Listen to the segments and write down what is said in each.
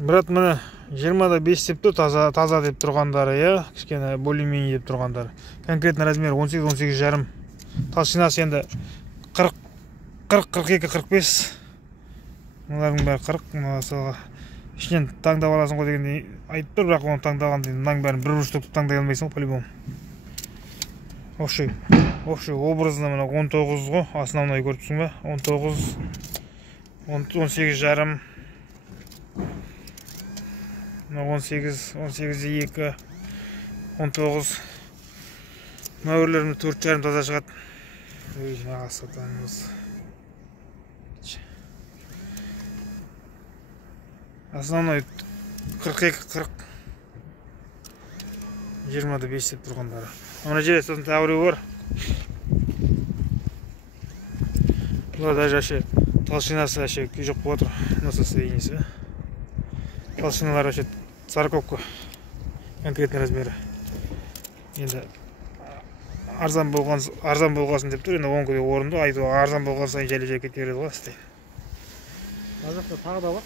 Брат, міне 20-5 деп тұр, таза деп тұрғандары, иә, кішкене более-менее деп тұрғандары. Конкретно размер 18-18,5. Толщинасы енді 40-42-45. Мұнардың бәрі 40. Мысалға ішінен таңдап аласың ғой дегенде айтып тұр, бірақ оны таңдаған дейді. Мұның бәрін бір штук таңдай алмайсың ғой, по-любому. Общий образно мына 19 ғой, основной көріп тұрсың ба? 19, 18,5. 18, 18,2, 19. Мәуірлерімді 4,5 таза шығады. Основной 42-40. 20-5 деп тұрғандары. Мына жерде сосын тәуірі бар. Бұлар даже әше толщинасы әше жоқ болып отыр. На состояниесі. Толщиналар әше 40-ка. Конкретный размері. Енді арзан болғасын деп тұр. Енді 10 күде орынды. Айту арзан болған сайын жайлы кете береді ғой істей. Қазақта тағы да бар.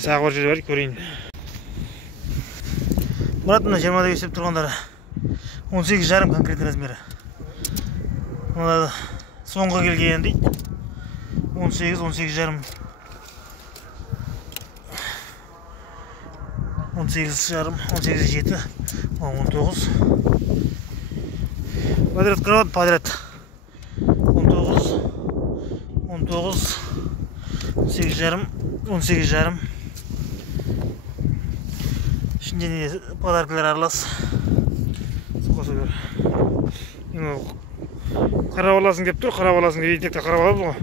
Сағы бар жерде бар, көрейін. Мұрат, мына 20-5 деп тұрғандары 18,5 конкретный размері. Мына соңғы келген дейді. 18, 18,5. 18,5, 18,7, 19. Квадрат кроват, подряд. 19, 19, 18,5, 18,5. Şimdi ne pazarlıklar arlas. Sokusu bir. Qarab olasың деп тұр, қарап аласың деп етекте қарап алады ғой.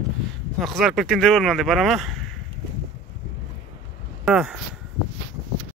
Қызарып кеткендер бар мынандай, бара ма?